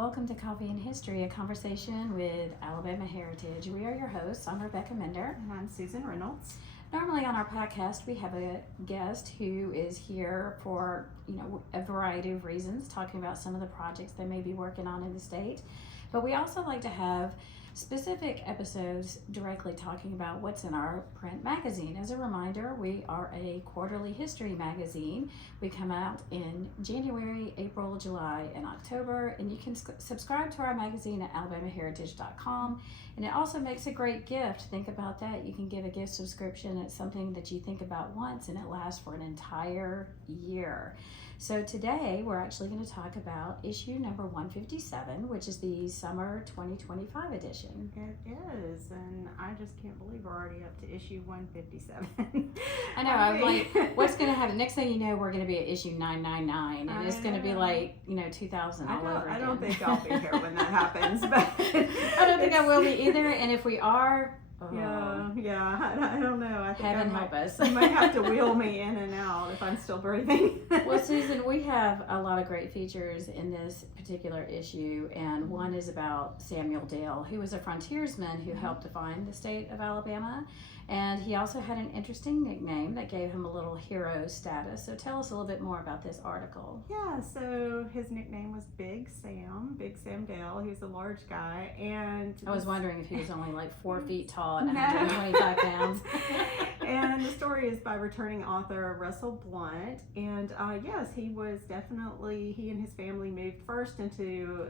Welcome to Coffee and History, a conversation with Alabama Heritage. We are your hosts. I'm Rebecca Mender. And I'm Susan Reynolds. Normally on our podcast, we have a guest who is here for, a variety of reasons, talking about some of the projects they may be working on in the state. But we also like to have specific episodes directly talking about what's in our print magazine. As a reminder, we are a quarterly history magazine. We come out in January, April, July, and October, and you can subscribe to our magazine at alabamaheritage.com. And it also makes a great gift. Think about that. You can give a gift subscription. It's something that you think about once, and it lasts for an entire year. So today we're actually going to talk about issue number 157, which is the summer 2025 edition. It is, and I just can't believe we're already up to issue 157. I know, I'm like, what's going to happen? Next thing you know, we're going to be at issue 999, and it's going to be like, 2000 all over again. I don't think I'll be here when that happens, but I don't think I will be either, and if we are, I don't know. I think heaven help us. You might have to wheel me in and out if I'm still breathing. Well, Susan, we have a lot of great features in this particular issue, and one is about Samuel Dale, who was a frontiersman who helped define the state of Alabama, and he also had an interesting nickname that gave him a little hero status. So tell us a little bit more about this article. Yeah, so his nickname was Big Sam Dale. He was a large guy, and I was wondering if he was only like 4 feet tall and 125 pounds. And the story is by returning author Russell Blunt. And yes, he and his family moved first into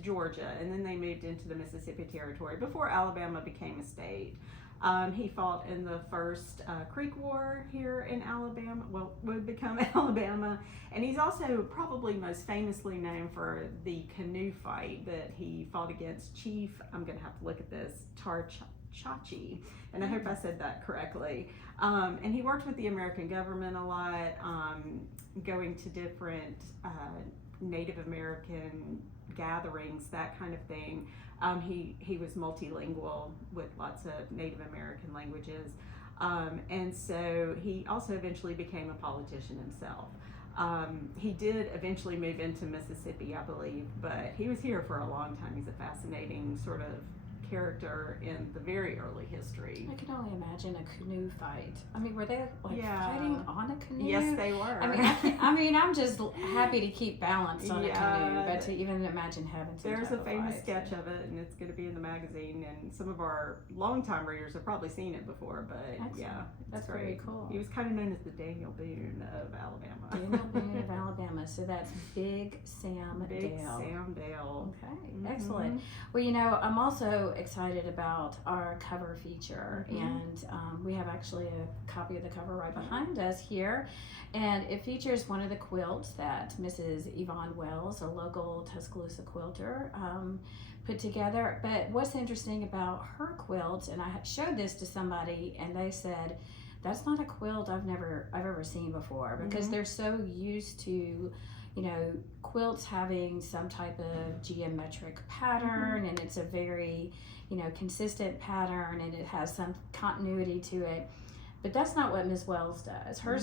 Georgia, and then they moved into the Mississippi Territory before Alabama became a state. He fought in the first Creek War here in Alabama, would become Alabama, and he's also probably most famously known for the canoe fight that he fought against Chief, I'm going to have to look at this, Chachi, and I hope I said that correctly. And he worked with the American government a lot, going to different Native American gatherings, that kind of thing. He was multilingual with lots of Native American languages. And so he also eventually became a politician himself. He did eventually move into Mississippi, I believe, but he was here for a long time. He's a fascinating sort of character in the very early history. I can only imagine a canoe fight. I mean, were they fighting on a canoe? Yes, they were. I'm just happy to keep balance on a canoe, but to even imagine having some there's a famous fight. sketch of it, and it's going to be in the magazine, and some of our longtime readers have probably seen it before, but that's great. Very cool. He was kind of known as the Daniel Boone of Alabama. Daniel Boone of Alabama. So that's Big Sam Dale. Big Sam Dale. Okay, excellent. Well, I'm also excited about our cover feature, and we have actually a copy of the cover right behind us here, and it features one of the quilts that Mrs. Yvonne Wells, a local Tuscaloosa quilter, put together. But what's interesting about her quilt, and I showed this to somebody, and they said, that's not a quilt I've ever seen before, because they're so used to quilts having some type of geometric pattern, and it's a very consistent pattern, and it has some continuity to it. But that's not what Ms. Wells does. Her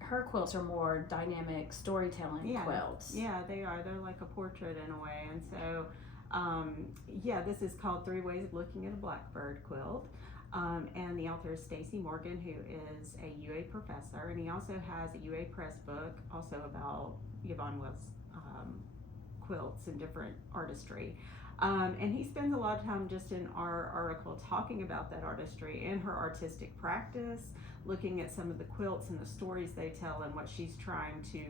her quilts are more dynamic storytelling quilts. Yeah, they are. They're like a portrait in a way. And so, this is called 3 Ways of Looking at a Blackbird Quilt. And the author is Stacy Morgan, who is a UA professor, and he also has a UA Press book also about Yvonne Wells quilts and different artistry. And he spends a lot of time just in our article talking about that artistry and her artistic practice, looking at some of the quilts and the stories they tell and what she's trying to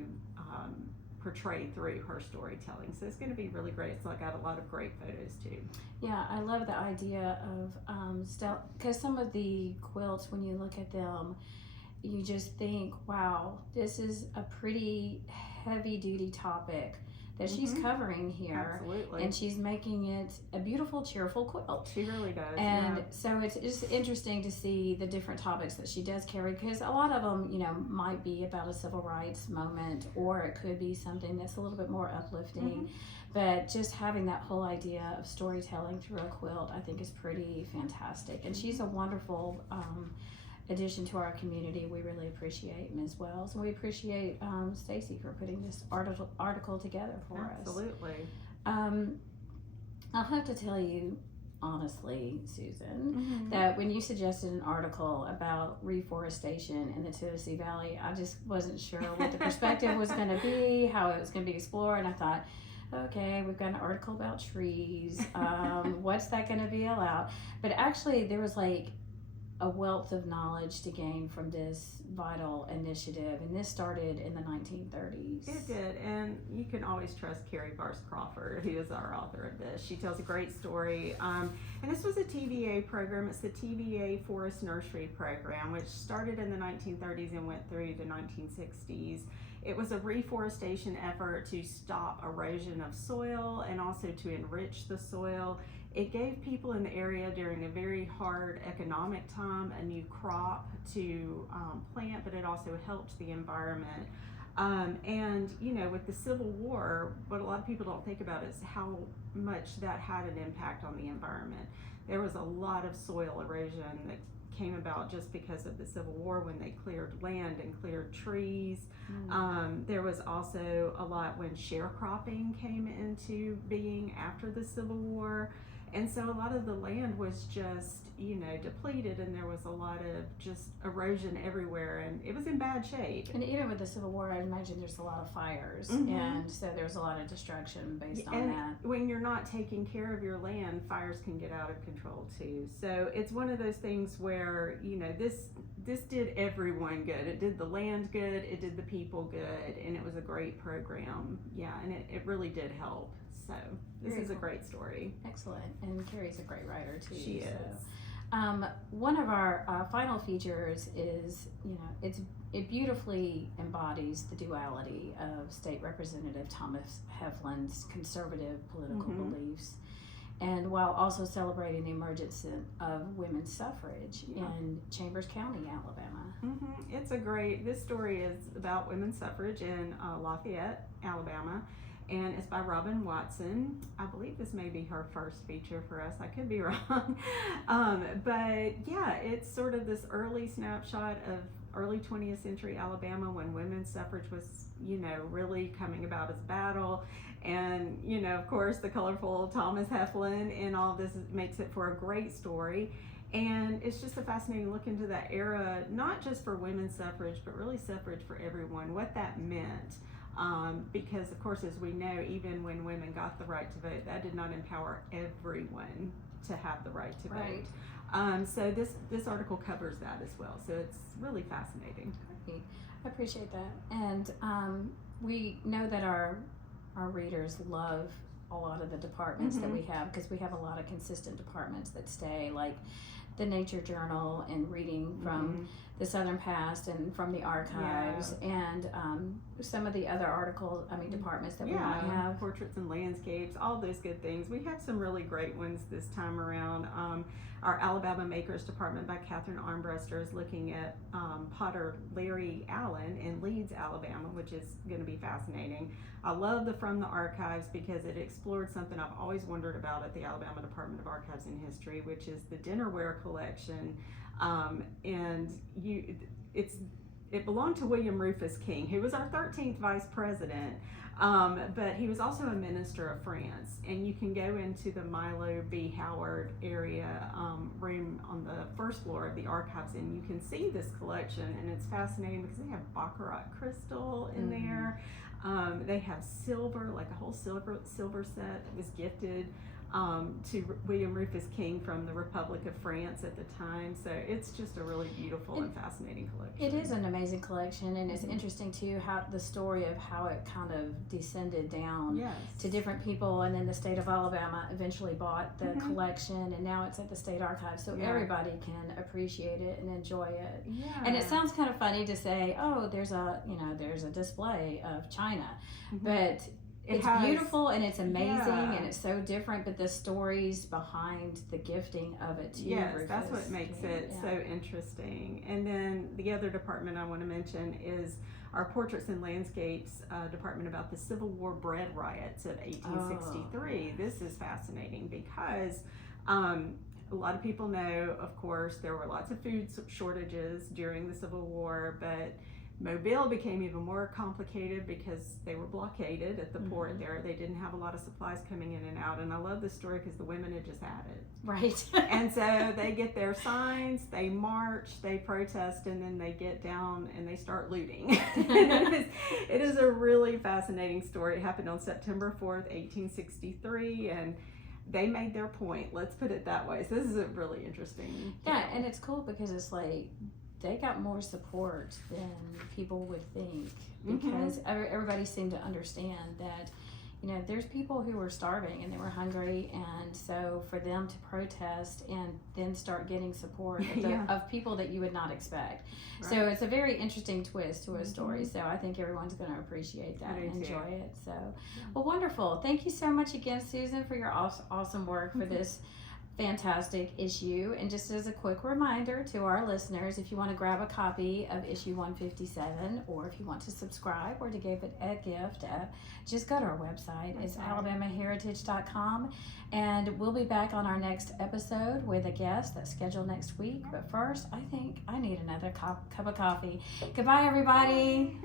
portray through her storytelling. So it's going to be really great. It's got a lot of great photos too. Yeah, I love the idea of because some of the quilts, when you look at them, you just think, wow, this is a pretty heavy duty topic that she's covering here. Absolutely. And she's making it a beautiful, cheerful quilt. She really does. And so it's just interesting to see the different topics that she does carry, because a lot of them, might be about a civil rights moment, or it could be something that's a little bit more uplifting. But just having that whole idea of storytelling through a quilt, I think is pretty fantastic. And she's a wonderful addition to our community. We really appreciate Ms. Wells, and we appreciate Stacy for putting this article together for us. Absolutely. I'll have to tell you honestly, Susan, that when you suggested an article about reforestation in the Tennessee Valley, I just wasn't sure what the perspective was going to be, how it was going to be explored, and I thought, okay, we've got an article about trees. What's that going to be about? But actually, there was like a wealth of knowledge to gain from this vital initiative, and this started in the 1930s. It did, and you can always trust Carrie Vars Crawford, who is our author of this. She tells a great story, and this was a TVA program. It's the TVA Forest Nursery Program, which started in the 1930s and went through the 1960s. It was a reforestation effort to stop erosion of soil and also to enrich the soil. It gave people in the area during a very hard economic time a new crop to plant, but it also helped the environment. And, you know, with the Civil War, what a lot of people don't think about is how much that had an impact on the environment. There was a lot of soil erosion that came about just because of the Civil War when they cleared land and cleared trees. There was also a lot when sharecropping came into being after the Civil War. And so a lot of the land was just, you know, depleted, and there was a lot of just erosion everywhere, and it was in bad shape. And even with the Civil War, I imagine there's a lot of fires, and so there's a lot of destruction based on that. When you're not taking care of your land, fires can get out of control too. So it's one of those things where, you know, this did everyone good. It did the land good, it did the people good, and it was a great program. Yeah, and it really did help. So this is a great story. Excellent. And Carrie's a great writer too. She is. One of our final features is, you know, it beautifully embodies the duality of State Representative Thomas Heflin's conservative political beliefs, and while also celebrating the emergence of women's suffrage in Chambers County, Alabama. This story is about women's suffrage in Lafayette, Alabama. And it's by Robin Watson. I believe this may be her first feature for us. I could be wrong. But yeah, it's sort of this early snapshot of early 20th century Alabama when women's suffrage was, you know, really coming about as battle. And, you know, of course, the colorful Thomas Heflin and all of this makes it for a great story. And it's just a fascinating look into that era, not just for women's suffrage, but really suffrage for everyone, what that meant. Because, of course, as we know, even when women got the right to vote, that did not empower everyone to have the right to vote. So this article covers that as well. So it's really fascinating. Great. I appreciate that. And we know that our readers love a lot of the departments that we have, because we have a lot of consistent departments that stay, like the Nature Journal and reading from the Southern Past and from the archives, and some of the other departments that we might have. Portraits and landscapes, all those good things. We have some really great ones this time around. Our Alabama Makers Department by Catherine Armbruster is looking at Potter Larry Allen in Leeds, Alabama, which is going to be fascinating. I love the From the Archives because it explored something I've always wondered about at the Alabama Department of Archives and History, which is the dinnerware collection. It belonged to William Rufus King, who was our 13th vice president, but he was also a minister of France. And you can go into the Milo B. Howard area room on the first floor of the archives, and you can see this collection, and it's fascinating because they have baccarat crystal in there. They have silver, like a whole silver set that was gifted to William Rufus King from the Republic of France at the time. So it's just a really beautiful and fascinating collection. It is an amazing collection, and it's interesting too how the story of how it kind of descended down to different people, and then the state of Alabama eventually bought the collection, and now it's at the state archives, so everybody can appreciate it and enjoy it. And it sounds kind of funny to say, oh, there's a display of China, but it's beautiful and it's amazing and it's so different, but the stories behind the gifting of it too. That's what makes it so interesting. And then the other department I want to mention is our Portraits and Landscapes department about the Civil War bread riots of 1863. This is fascinating because a lot of people know, of course, there were lots of food shortages during the Civil War, but Mobile became even more complicated because they were blockaded at the port there. They didn't have a lot of supplies coming in and out. And I love this story because the women had just had it. Right. And so they get their signs, they march, they protest, and then they get down and they start looting. It is a really fascinating story. It happened on September 4th, 1863, and they made their point. Let's put it that way. So this is a really interesting Yeah, tale. and it's cool because it's like they got more support than people would think, because everybody seemed to understand that, you know, there's people who were starving and they were hungry, and so for them to protest and then start getting support of people that you would not expect. Right. So it's a very interesting twist to a story. So I think everyone's going to appreciate that and enjoy it. So, well, wonderful. Thank you so much again, Susan, for your awesome work for this fantastic issue. And just as a quick reminder to our listeners, if you want to grab a copy of issue 157, or if you want to subscribe or to give it a gift, just go to our website. It's alabamaheritage.com, and we'll be back on our next episode with a guest that's scheduled next week. But first, I think I need another cup of coffee. Goodbye, everybody.